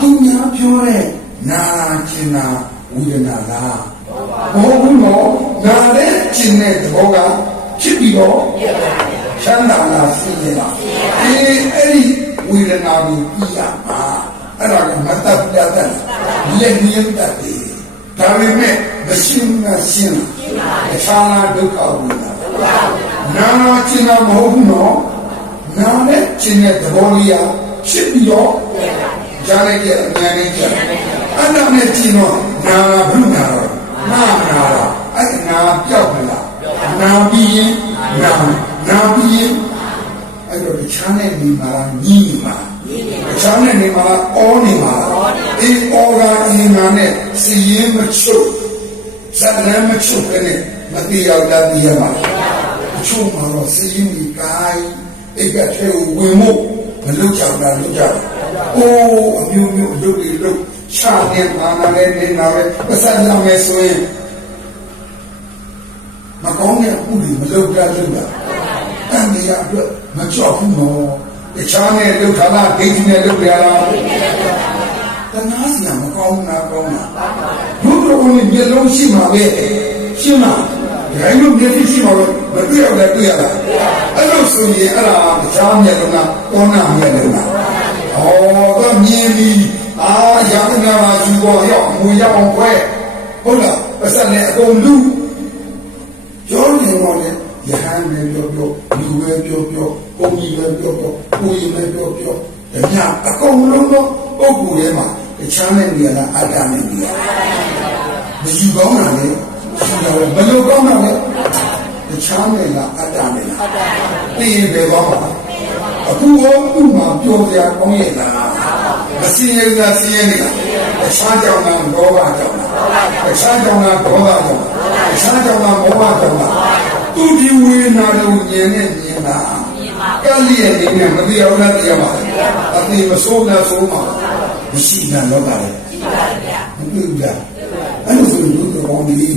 သူများပြောတဲ့နာကျင်နာဝိဒနာလားမဟုတ်ဘူးနော်နာတဲ့ကျင်တဲ့သဘောကဖြစ်ပြီးတော့ချမ်းသာလားဆင်းရဲလားအေးအဲ့ဒီဝိဒနာကိုပြီးရမှာအဲ့ဒါကမတတ်ပြတ်တယ်လက်မြင်တတ်တယ်ဒါပေမဲ့မရှိမှရှင်းလားအခြားလားဒုက္ခဝိဒနာနာကျင်တာမဟုတ်ဘူးနော်နာနဲ့ကျင်တဲ့သဘောလေးကဖြစ်ပြီးတော့ ကြားလိုက်တဲ့အများကြီးကြားအဲ့ဒါနဲ့ကျင်တော့နာဘုနာတော့နာနာတော့အဲ့နာပြောက်မလားနာပြီးရင်နာနာပြီးရင်အဲ့တော့တခြားနဲ့နေမှာလားညီးမှာတခြားနဲ့နေမှာလားအောနေမှာအေးအောကအင်းနာနဲ့စီရင်မချုပ်ဇာတ်လမ်းမချုပ်ခဲ့နဲ့မတိရောက်တာတည်ရမှာအချို့မှာတော့စီရင်ပြီးကိုင်းအိတ်ကထဲကိုဝင်မှုမလုပ်ကြဘူးလားလုပ်ကြတယ် အိုးအမျိုးမျိုးလုပ်ပြီးလုပ်ချနေပါနာနဲ့နေတာပဲပတ်စံရမယ်ဆိုရင်မကောင်းတဲ့ဥတွေမလုပ်ကြလို့လားတန်မြာအတွက်မကြောက်ဘူးနော်တခြားနဲ့လုပ်ထားလားဒိဋ္ဌိနဲ့လုပ်ရလားတနာစရာမကောင်းနာကောင်းတာဘုရားကလည်းမျက်လုံးရှိမှာပဲရှင်းလားဒါမျိုးမျက်စိရှိမှာပဲမတွေ့ရလည်းတွေ့ရတာအဲ့လိုဆိုရင်အဲ့ဒါတခြားမျက်လုံးကကောနာမျက်လုံးကဩတော့မြင်ပြီးအာရမနာမှာယူပေါ်ရောက်ငွေရောက်အောင်ခွဲဟုတ်လား ပတ်စံနဲ့အကုန်လူပြောနေတော့လေယဟန်ပဲပြောပြောလူပဲပြောပြောဘုံကြီးပဲပြောပြောကိုကြီးပဲပြောပြောဒါညအကုန်လုံးတော့ပုဂ္ဂိုလ်ထဲမှာတခြားနဲ့နေရတာအတ္တနဲ့နေရမယူကောင်းတာလေယူတာလေဘယ်လိုကောင်းတာလဲတခြားနဲ့လားအတ္တနဲ့လားအတ္တသိရင်ပဲကောင်းပါ အခုရောဥမာပြောကြကောင်းရဲ့လားမစင်းရကစင်းရနေတာတခြားကြောင့်လားလောဘကြောင့်လားတခြားကြောင့်လားဒေါသကြောင့်လားတခြားကြောင့်လားမောဟကြောင့်လားသူဒီဝေဒနာကိုမြင်နဲ့မြင်တာကလျက်နေနဲ့မတရားဘူးလားတရားပါအတိမဆိုးလားဆိုးမှာမရှိတာတော့ပါလေမတွေ့ဘူးလားအဲ့လိုဆိုရင်တို့ကောင်းဒီ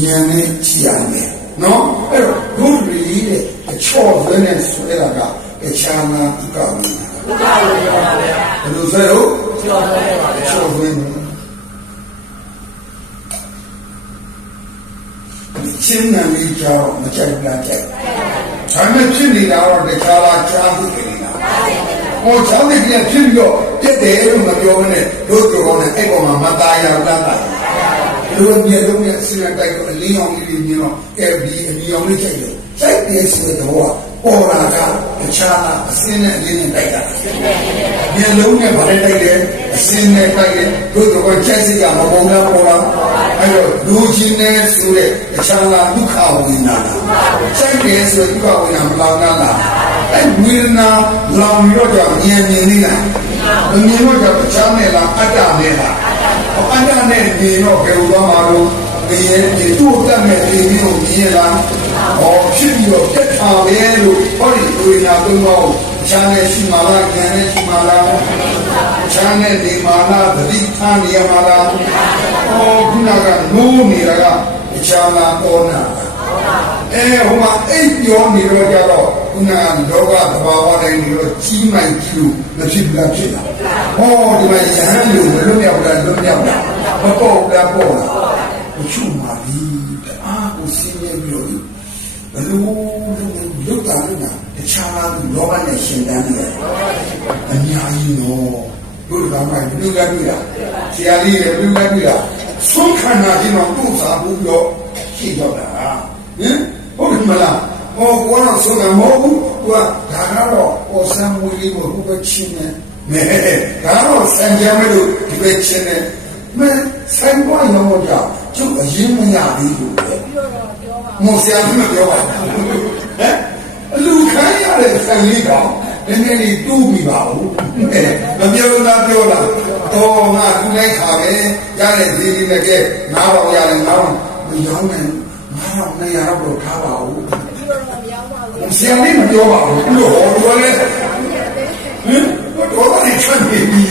ဉာဏ်နဲ့ကြည့်ရမယ်နော်အဲ့တော့ဒုရီတဲ့အချော့ဝဲနဲ့ဆိုရတာက အခြားနာဥက္ကဝိနာဘယ်လိုဆိုရောချော့ဝဲပါလေချော့ဝဲနေချင်းနာမည်ကြောင့်မကြိုက်လားကြိုက်ဒါမဲ့ဖြစ်နေတာတော့တခြားလားကြားသိကြနေတာဟောချောင်းသိကြဖြစ်ပြီးတော့ပြက်တယ်လို့မပြောဘဲနဲ့တို့ကြောကောင်းနဲ့အဲ့ပေါ်မှာမသားရတတ်တာလူမြေလုံးနဲ့စီရတိုက်ကိုအလင်းအောင်လေးမြင်တော့ကဲဒီအလင်းအောင်လေးကြိုက်တယ်ကြိုက်တယ်ဆိုတော့ ပေါ်လာကတခြားလားအစင်းနဲ့အလင်းနဲ့တိုက်တာမြေလုံးနဲ့ဗားတိုက်တယ်အစင်းနဲ့တိုက်တယ်တို့ကြောကြိုက်စိတ်ကမပုံလားပေါ်လားအဲ့တော့လူချင်းနဲ့ဆိုတဲ့တခြားလားဒုက္ခဝိညာဏကြိုက်တယ်ဆိုဒုက္ခဝိညာဏမလောင်လားအဲ့ဝိညာဏလောင်ရောကြောင့်ဉာဏ်မြင်နေတာမမြင်တော့ကြောင့်တခြားနဲ့လားအတ္တနဲ့လားအတ္တနဲ့နေတော့ဘယ်လိုသွားမှာလို့ဘယ်ရဲ့ဒီတို့တတ်မဲ့ဒီမျိုးမြင်လား ဟောဖြစ်ပြီးတော့တက်တာပဲလို့ဟောဒီဝိညာဉ်သုံးပါးကိုချမ်းနဲ့ရှိမာလားဉာဏ်နဲ့ရှိမာလားချမ်းနဲ့နေမာလားသတိထားနေရမာလားဟောခုနကနိုးနေတာကချမ်းသာပေါ်နာအဲဟိုမှာအိပ်ပြောနေတော့ကြတော့ခုနကလောကသဘာဝတိုင်းနေတော့ကြီးမှန်ကြီးလို့မဖြစ်ဘူးလားဖြစ်တာဟောဒီမှာယဟန်လို့မလွတ်မြောက်တာလွတ်မြောက်တာမပေါ့တာပေါ့တာအချုမာပြီတအားကိုစင်းရဲပြီးတော့ဘ လို့လွတ်တာလို့နာတခြားလောဘနဲ့ရှင်တန်းနေတယ်အများကြီးနော်ဘုရားမိုင်ဘုရားတွေ့တာဆရာလေးရဲ့ဘုရားတွေ့တာဆုံးခန္ဓာချင်းတော့သူ့စာဘူးတော့ရှိတော့တာဟင်ဟုတ်တယ်မလားဟောကောတော့ဆုံးတာမဟုတ်ဘူးသူကဒါကတော့ဟောဆံမွေးလေးကိုဘုရားချင်းနေမဲဒါတော့ဆံကြမဲ့လို့ဒီပဲချင်းနေမဲဆိုင်ပွားရောကြကျုပ်အရင်မရသေးဘူးလေ မောဆရာကမပြောပါဘူးဟမ်အလူခိုင်းရတဲ့ဆံလေးတော့နည်းနည်းလေးတူးမိပါဘူးမပြောလားပြောလားတော့ငါသူလိုက်ခါပဲရတဲ့ဒီဒီနဲ့ကဲငါးပေါင်ရတယ်ငါးပေါင်မရောင်းနိုင်ငါးပေါင်နဲ့ရတော့ထားပါဦးဆရာလေးမပြောပါဘူးလို့ဟောလို့လေဟင်တော့ဘာလဲချမ်းနေပြီ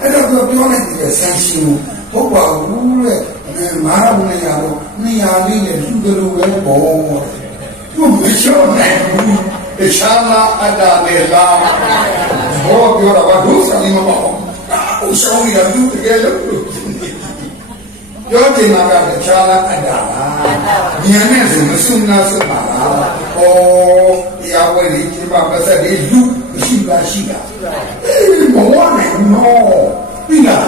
အဲ့တော့ပြောနေတယ်ဆန်းရှင်ဟုတ်ပါဘူးလေ ငါးပေါင်နဲ့ရတော့နေရာလေးနဲ့လူတို့လိုပဲပေါ့သူမရှောင်းနိုင်ဘူးတခြားလားအတ္တနဲ့လားဟောပြောတာကဒုစရင်းမပေါ့အိုရှောင်းရသူတကယ်လို့ပြောချင်တာကတခြားလားအတ္တလားဉာဏ်နဲ့ဆိုမစွမ်းနာစွမ်းပါလားဩတရားဝဲလေးဒီမှာပတ်သက်လေးလူမရှိပါရှိတာအေးမဝနိုင်နော်ပြီလား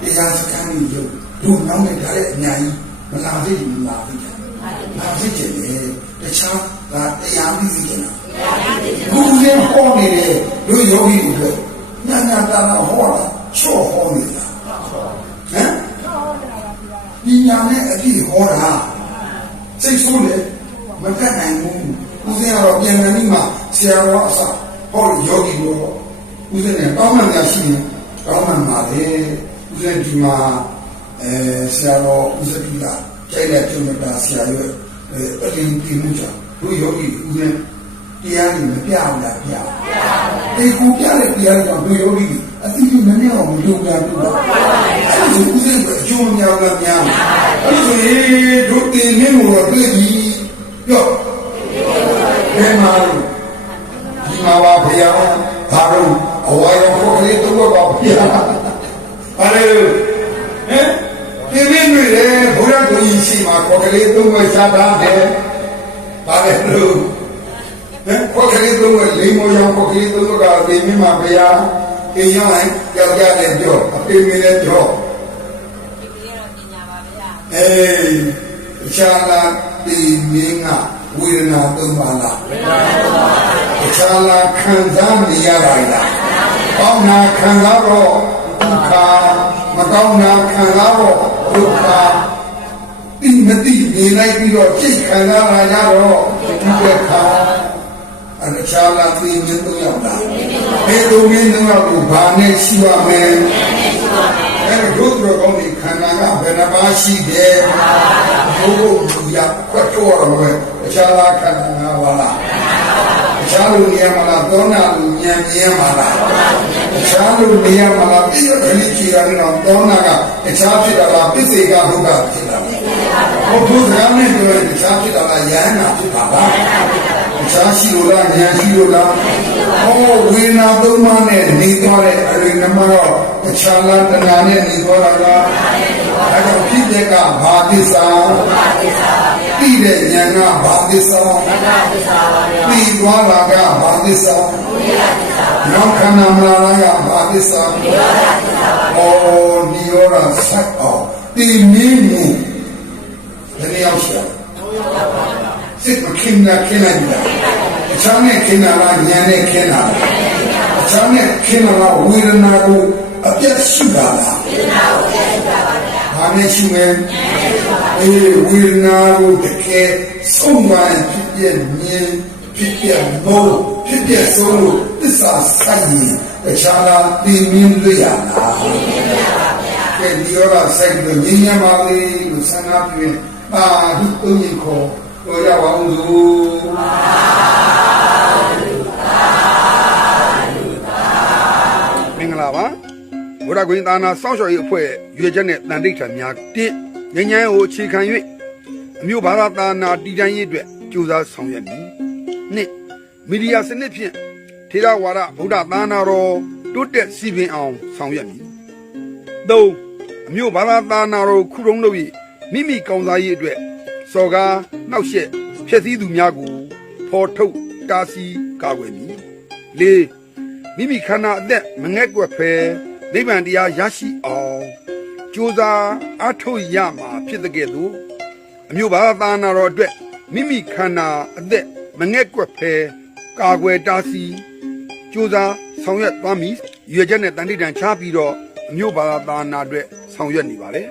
တရားစခန်းကြီးရု ပ်လူနောက်နဲ့ဒါလည်းအများကြီးမလာသေးဘူးမလာသေးတယ်လာသေးတယ်တခြားကတရားပြီးစီတယ်ဘုရားဟောနေတယ်လူယောဂီတွေညာညာတာတာဟောတာချော့ဟောနေတာဟမ်ပညာနဲ့အပြည့်ဟောတာစိတ်ဆိုးတယ်မတတ်နိုင်ဘူးဦးဇင်းကတော့ပြန်ပြန်ပြီးမှဆရာတော်အစဟောယောဂီတို့ဦးဇင်းနဲ့ကောင်းမှန်များရှိရင်ကောင်းမှန်ပါလေဦးဇင်းဒီမှာ အဲဆရာတော်ဦးဇတိကကျိုက်တဲ့ပြုံးတာဆရာရွယ်အဲအရင်ပြင်မှုကြောင့်တို့ယောဂီဦးဇင်းတရားကြီးမပြအောင်လားပြအောင်တေကူပြတဲ့တရားကြောင့်တို့ယောဂီအသိဉာဏ်နဲ့အောင်မလုပ်ကြဘူးလားအဲ့ဒါဆိုဦးဇင်းကအကျိုးများလားများအဲ့ဒါဆိုရင်တို့တင်နေလို့တော့တွေ့ပြီပြောဘယ်မှာလဲဒီမှာပါဘုရားဘာလို့အဝါရောခေါ်ကလေးတော့ပါဘုရားဘာလဲဟမ် ပြင်းပြင်းတွေလေဘုရားကိုကြီးရှိမှာခေါ်ကလေးသုံးဝဲရှားတာတယ်ဘာလဲလို့ဟမ်ခေါ်ကလေးသုံးဝဲလိမ္မောရောခေါ်ကလေးသုံးဝဲကသေမင်းမှာဘုရားအင်းရောင်းယောက်ျားလည်းပြောအဖေမင်းလည်းပြောဒီကလေးတော့ပညာပါဗျာအေးအခြားလာဒီမင်းကဝေဒနာသုံးပါလားဝေဒနာသုံးပါပါအခြားလာခံစားနေရတာလားကောင်းနာခံစားတော့ဒုက္ခမကောင်းနာခံစားတော့ ဒုက္ခဒီမတိနေလိုက်ပြီးတော့စိတ်ခံစားလာကြတော့ဒုက္ခအခြားလာဒီမင်းတို့ရောက်တာဘယ်လိုမင်းတို့ရောက်ကိုဘာနဲ့ရှိရမလဲအဲ့ဒီဒုက္ခကောင်းဒီခန္ဓာကဘယ်နှပါရှိတယ်ဘုရားလူရခွတ်တော်ရမယ်အခြားလာခန္ဓာငါးပါးလား အခြားလူနေရမလားသောနာလူဉာဏ်မြင်မလားအခြားလူနေရမလားပြည့်ရခလိချီရတယ်တော့သောနာကအခြားဖြစ်တာလားပစ္စေကဘုရားဖြစ်တာလားဘုရားစကားနဲ့ပြောရင်အခြားဖြစ်တာလားယန္နာဖြစ်ပါလားအခြားရှိလို့လားဉာဏ်ရှိလို့လားဟောဝေနာသုံးပါးနဲ့နေသွားတဲ့အရိနမတော့အခြားလားတဏှာနဲ့နေသွားတာလားအဲဒါဖြစ်တဲ့ကဘာသစ္စာဘာသစ္စာ ပါဗျာပြီးတဲ့ဉာဏ်ကဘာသစ္စာဘာသစ္စာပါဗျာပြီးသွားတာကဘာသစ္စာဘုရားသစ္စာပါနောက်ခန္ဓာမလာကဘာသစ္စာဘုရားသစ္စာပါဩဒီရောတာဆက်အောင်ဒီမင်းမူတနည်းအောင်ရှာစိတ်မခင်တာခင်လိုက်တာအချမ်းနဲ့ခင်တာလားဉာဏ်နဲ့ခင်တာလားအချမ်းနဲ့ခင်တာလားဝေဒနာကိုအပြတ်ရှိတာလားဝေဒနာကိုအပြတ်ရှိတာပါဗျာဘာနဲ့ရှိမဲ အေးဝေဒနာကိုတကယ်ဆုံးမဖြစ်ပြမြင်ဖြစ်ပြမိုးဖြစ်ပြဆုံးလို့သစ္စာဆိုင်ရင်အခြားလားသိမြင်တွေ့ရလားသိမြင်တွေ့ရပါဗျာကဲဒီရောကဆိုင်လို့ဉာဏ်ပါလေလို့ဆန္ဒပြုရင်ပါဟုသုံးရင်ခေါ်တော်ရပါအောင်သူမင်္ဂလာပါဘုရားကွင်သာနာစောင့်ရှောက်ရေးအဖွဲ့ရွေချက်နဲ့တန်တိတ်ထံများတစ် ငញ្ញမ်းကိုအခြေခံ၍အမျိုးဘာသာသာနာတည်တံ့ရေးအတွက်ကြိုးစားဆောင်ရွက်မည်နှစ်မီဒီယာစနစ်ဖြင့်ထေရဝါဒဗုဒ္ဓသာနာတော်တိုးတက်စီပင်အောင်ဆောင်ရွက်မည်သုံးအမျိုးဘာသာသာနာတော်ခုတုံးလုပ်၍မိမိကောင်းစားရေးအတွက်စော်ကားနှောက်ယှက်ဖျက်ဆီးသူများကိုဖော်ထုတ်တားဆီးကာကွယ်မည်လေးမိမိခန္ဓာအသက်မငဲ့ကွက်ဖဲနိဗ္ဗာန်တရားရရှိအောင် ကြိုးစားအားထုတ်ရမှာဖြစ်တဲ့ကဲ့သို့အမျိုးဘာသာနာတော်အတွက်မိမိခန္ဓာအသက်မငဲ့ကွက်ဖဲကာကွယ်တားဆီးကြိုးစားဆောင်ရွက်သွားမည်ရွေချက်နဲ့တန်တိတန်ချပြီးတော့အမျိုးဘာသာနာအတွက်ဆောင်ရွက်နေပါလေ